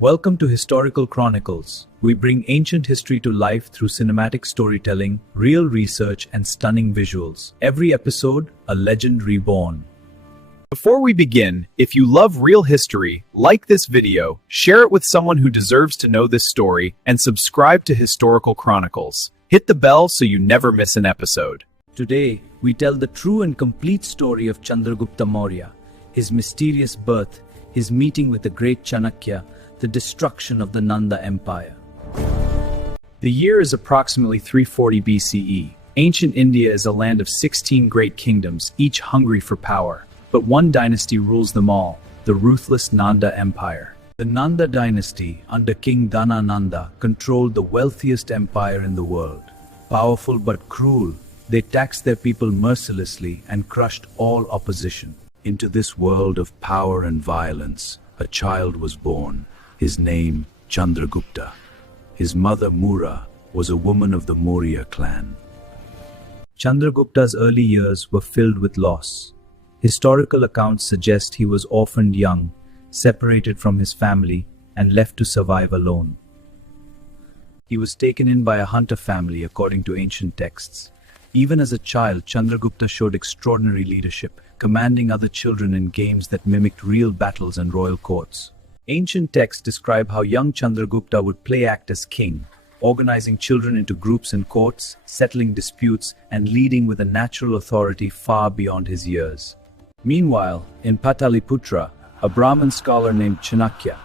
Welcome to Historical Chronicles. We bring ancient history to life through cinematic storytelling, real research, and stunning visuals. Every episode, a legend reborn. Before we begin, if you love real history, like this video, share it with someone who deserves to know this story, and subscribe to Historical Chronicles. Hit the bell so you never miss an episode. Today, we tell the true and complete story of Chandragupta Maurya, his mysterious birth, his meeting with the great Chanakya, the destruction of the Nanda Empire. The year is approximately 340 BCE. Ancient India is a land of 16 great kingdoms, each hungry for power. But one dynasty rules them all, the ruthless Nanda Empire. The Nanda dynasty, under King Nanda, controlled the wealthiest empire in the world. Powerful but cruel, they taxed their people mercilessly and crushed all opposition. Into this world of power and violence, a child was born. His name, Chandragupta. His mother, Mura, was a woman of the Maurya clan. Chandragupta's early years were filled with loss. Historical accounts suggest he was orphaned young, separated from his family, and left to survive alone. He was taken in by a hunter family, according to ancient texts. Even as a child, Chandragupta showed extraordinary leadership, commanding other children in games that mimicked real battles and royal courts. Ancient texts describe how young Chandragupta would play act as king, organizing children into groups in courts, settling disputes, and leading with a natural authority far beyond his years. Meanwhile, in Pataliputra, a Brahmin scholar named Chanakya,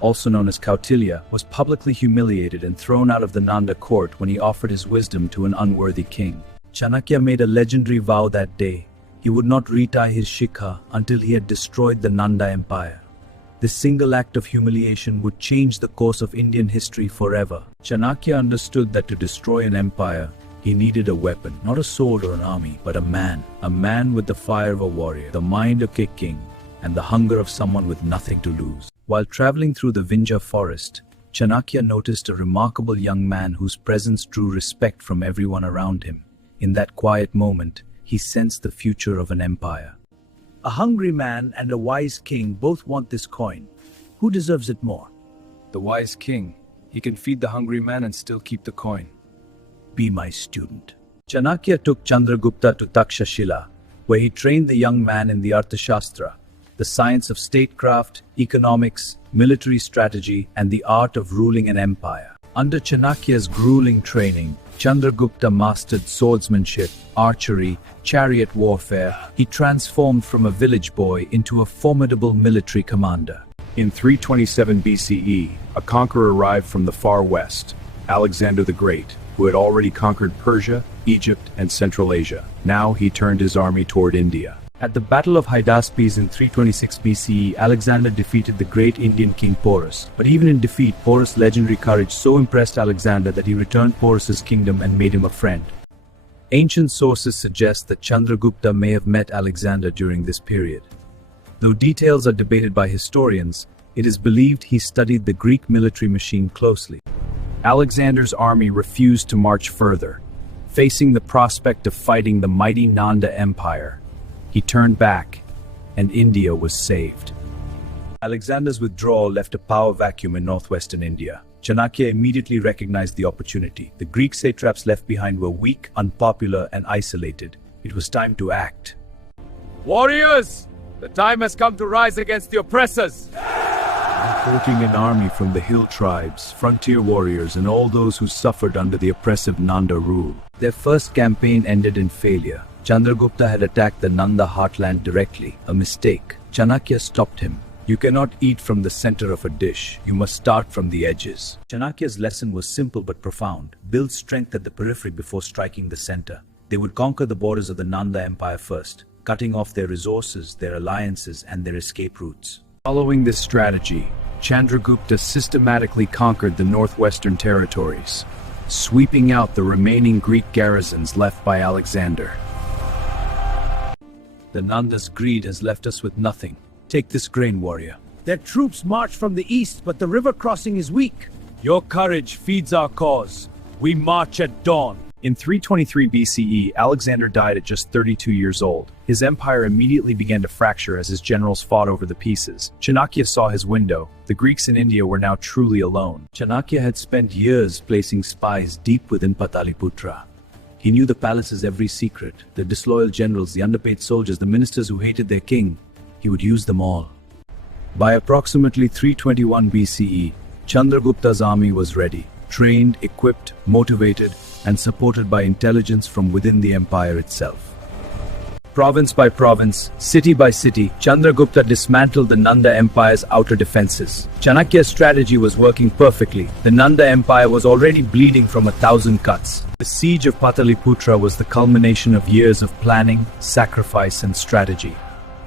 also known as Kautilya, was publicly humiliated and thrown out of the Nanda court when he offered his wisdom to an unworthy king. Chanakya made a legendary vow that day. He would not retie his shikha until he had destroyed the Nanda Empire. This single act of humiliation would change the course of Indian history forever. Chanakya understood that to destroy an empire, he needed a weapon, not a sword or an army, but a man with the fire of a warrior, the mind of a king, and the hunger of someone with nothing to lose. While traveling through the Vindhya forest, Chanakya noticed a remarkable young man whose presence drew respect from everyone around him. In that quiet moment, he sensed the future of an empire. A hungry man and a wise king both want this coin. Who deserves it more? The wise king. He can feed the hungry man and still keep the coin. Be my student. Chanakya took Chandragupta to Takshashila, where he trained the young man in the Arthashastra, the science of statecraft, economics, military strategy, and the art of ruling an empire. Under Chanakya's grueling training, Chandragupta mastered swordsmanship, archery, chariot warfare. He transformed from a village boy into a formidable military commander. In 327 BCE, a conqueror arrived from the far west, Alexander the Great, who had already conquered Persia, Egypt, and Central Asia. Now he turned his army toward India. At the Battle of Hydaspes in 326 BCE, Alexander defeated the great Indian king Porus. But even in defeat, Porus' legendary courage so impressed Alexander that he returned Porus' kingdom and made him a friend. Ancient sources suggest that Chandragupta may have met Alexander during this period. Though details are debated by historians, it is believed he studied the Greek military machine closely. Alexander's army refused to march further, facing the prospect of fighting the mighty Nanda Empire. He turned back, and India was saved. Alexander's withdrawal left a power vacuum in northwestern India. Chanakya immediately recognized the opportunity. The Greek satraps left behind were weak, unpopular, and isolated. It was time to act. Warriors! The time has come to rise against the oppressors! Recruiting an army from the hill tribes, frontier warriors, and all those who suffered under the oppressive Nanda rule. Their first campaign ended in failure. Chandragupta had attacked the Nanda heartland directly, a mistake. Chanakya stopped him. You cannot eat from the center of a dish. You must start from the edges. Chanakya's lesson was simple but profound. Build strength at the periphery before striking the center. They would conquer the borders of the Nanda Empire first, cutting off their resources, their alliances, and their escape routes. Following this strategy, Chandragupta systematically conquered the northwestern territories, sweeping out the remaining Greek garrisons left by Alexander. The Nanda's greed has left us with nothing. Take this grain, warrior. Their troops march from the east, but the river crossing is weak. Your courage feeds our cause. We march at dawn. In 323 BCE, Alexander died at just 32 years old. His empire immediately began to fracture as his generals fought over the pieces. Chanakya saw his window. The Greeks in India were now truly alone. Chanakya had spent years placing spies deep within Pataliputra. He knew the palace's every secret, the disloyal generals, the underpaid soldiers, the ministers who hated their king. He would use them all. By approximately 321 BCE, Chandragupta's army was ready, trained, equipped, motivated, and supported by intelligence from within the empire itself. Province by province, city by city, Chandragupta dismantled the Nanda Empire's outer defenses. Chanakya's strategy was working perfectly. The Nanda Empire was already bleeding from 1,000 cuts. The siege of Pataliputra was the culmination of years of planning, sacrifice, and strategy.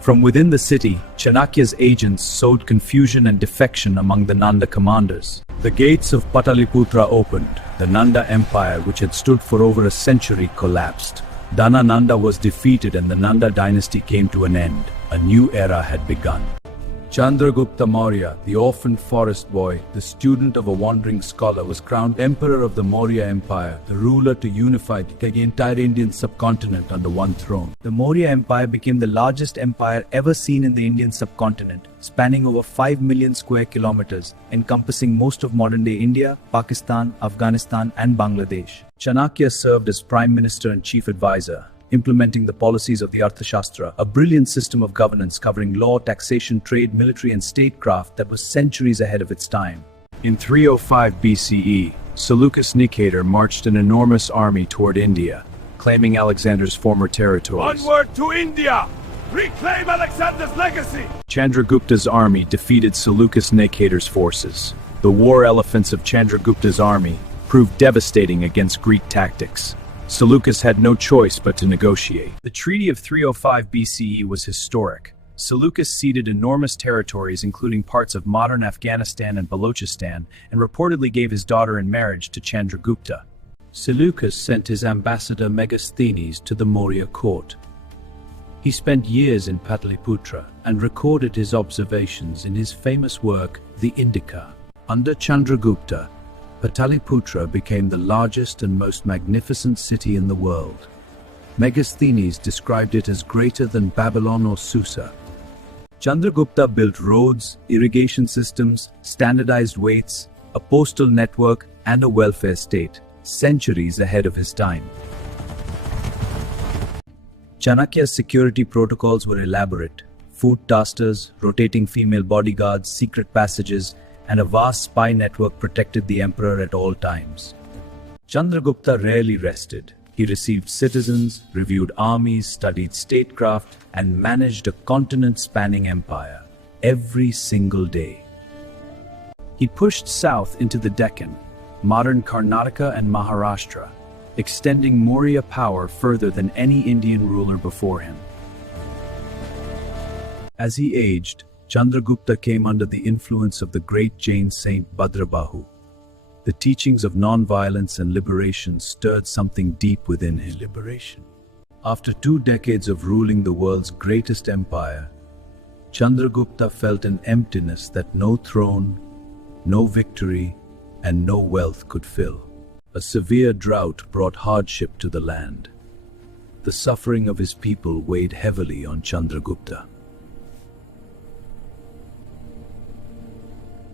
From within the city, Chanakya's agents sowed confusion and defection among the Nanda commanders. The gates of Pataliputra opened. The Nanda Empire, which had stood for over a century, collapsed. Nanda was defeated and the Nanda dynasty came to an end. A new era had begun. Chandragupta Maurya, the orphaned forest boy, the student of a wandering scholar, was crowned Emperor of the Maurya Empire, the ruler to unify the entire Indian subcontinent under one throne. The Maurya Empire became the largest empire ever seen in the Indian subcontinent, spanning over 5 million square kilometers, encompassing most of modern-day India, Pakistan, Afghanistan, and Bangladesh. Chanakya served as Prime Minister and Chief Advisor, implementing the policies of the Arthashastra, a brilliant system of governance covering law, taxation, trade, military, and statecraft that was centuries ahead of its time. In 305 BCE, Seleucus Nicator marched an enormous army toward India, claiming Alexander's former territories. Onward to India! Reclaim Alexander's legacy! Chandragupta's army defeated Seleucus Nicator's forces. The war elephants of Chandragupta's army proved devastating against Greek tactics. Seleucus had no choice but to negotiate. The Treaty of 305 BCE was historic. Seleucus ceded enormous territories including parts of modern Afghanistan and Balochistan, and reportedly gave his daughter in marriage to Chandragupta. Seleucus sent his ambassador Megasthenes to the Maurya court. He spent years in Pataliputra and recorded his observations in his famous work, the Indica. Under Chandragupta, Pataliputra became the largest and most magnificent city in the world. Megasthenes described it as greater than Babylon or Susa. Chandragupta built roads, irrigation systems, standardized weights, a postal network, and a welfare state, centuries ahead of his time. Chanakya's security protocols were elaborate. Food tasters, rotating female bodyguards, secret passages, and a vast spy network protected the emperor at all times. Chandragupta rarely rested. He received citizens, reviewed armies, studied statecraft, and managed a continent-spanning empire every single day. He pushed south into the Deccan, modern Karnataka and Maharashtra, extending Maurya power further than any Indian ruler before him. As he aged, Chandragupta came under the influence of the great Jain saint Bhadrabahu. The teachings of non-violence and liberation stirred something deep within him. After 2 decades of ruling the world's greatest empire, Chandragupta felt an emptiness that no throne, no victory, and no wealth could fill. A severe drought brought hardship to the land. The suffering of his people weighed heavily on Chandragupta.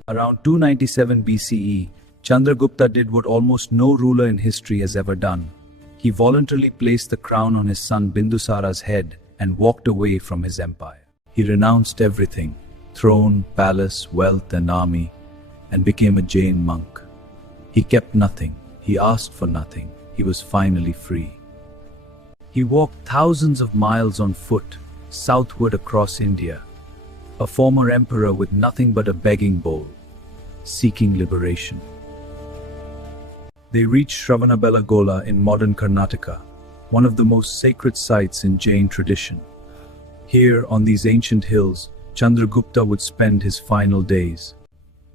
Around 297 BCE, Chandragupta did what almost no ruler in history has ever done. He voluntarily placed the crown on his son Bindusara's head and walked away from his empire. He renounced everything, throne, palace, wealth, and army, and became a Jain monk. He kept nothing, he asked for nothing, he was finally free. He walked thousands of miles on foot, southward across India, a former emperor with nothing but a begging bowl, seeking liberation. They reached Shravanabelagola in modern Karnataka, one of the most sacred sites in Jain tradition. Here, on these ancient hills, Chandragupta would spend his final days.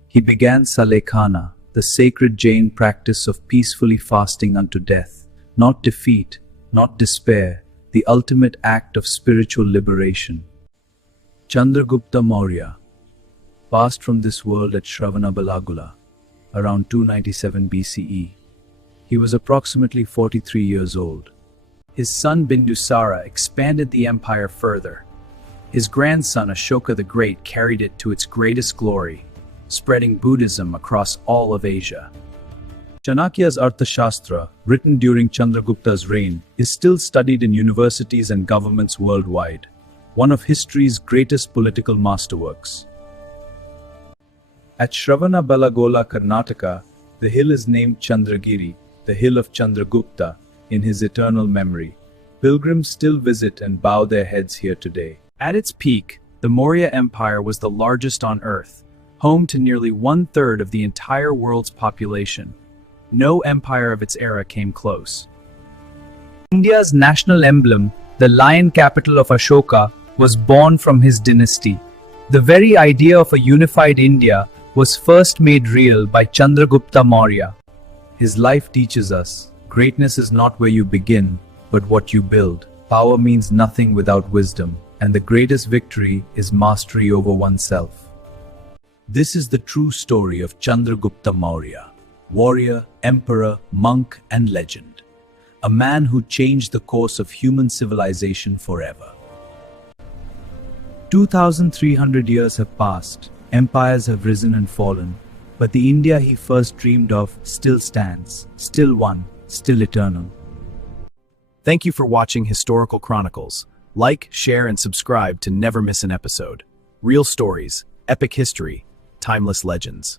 He began Sallekhana, the sacred Jain practice of peacefully fasting unto death, not defeat, not despair, the ultimate act of spiritual liberation. Chandragupta Maurya passed from this world at Shravanabelagola around 297 BCE. He was approximately 43 years old. His son Bindusara expanded the empire further. His grandson Ashoka the Great carried it to its greatest glory, spreading Buddhism across all of Asia. Chanakya's Arthashastra, written during Chandragupta's reign, is still studied in universities and governments worldwide, one of history's greatest political masterworks. At Shravanabelagola, Karnataka, the hill is named Chandragiri, the hill of Chandragupta, in his eternal memory. Pilgrims still visit and bow their heads here today. At its peak, the Maurya Empire was the largest on Earth, home to nearly one-third of the entire world's population. No empire of its era came close. India's national emblem, the lion capital of Ashoka, was born from his dynasty. The very idea of a unified India was first made real by Chandragupta Maurya. His life teaches us, greatness is not where you begin, but what you build. Power means nothing without wisdom, and the greatest victory is mastery over oneself. This is the true story of Chandragupta Maurya, warrior, emperor, monk, and legend. A man who changed the course of human civilization forever. 2,300 years have passed, empires have risen and fallen, but the India he first dreamed of still stands, still one, still eternal. Thank you for watching Historical Chronicles. Like, share, and subscribe to never miss an episode. Real stories, epic history, timeless legends.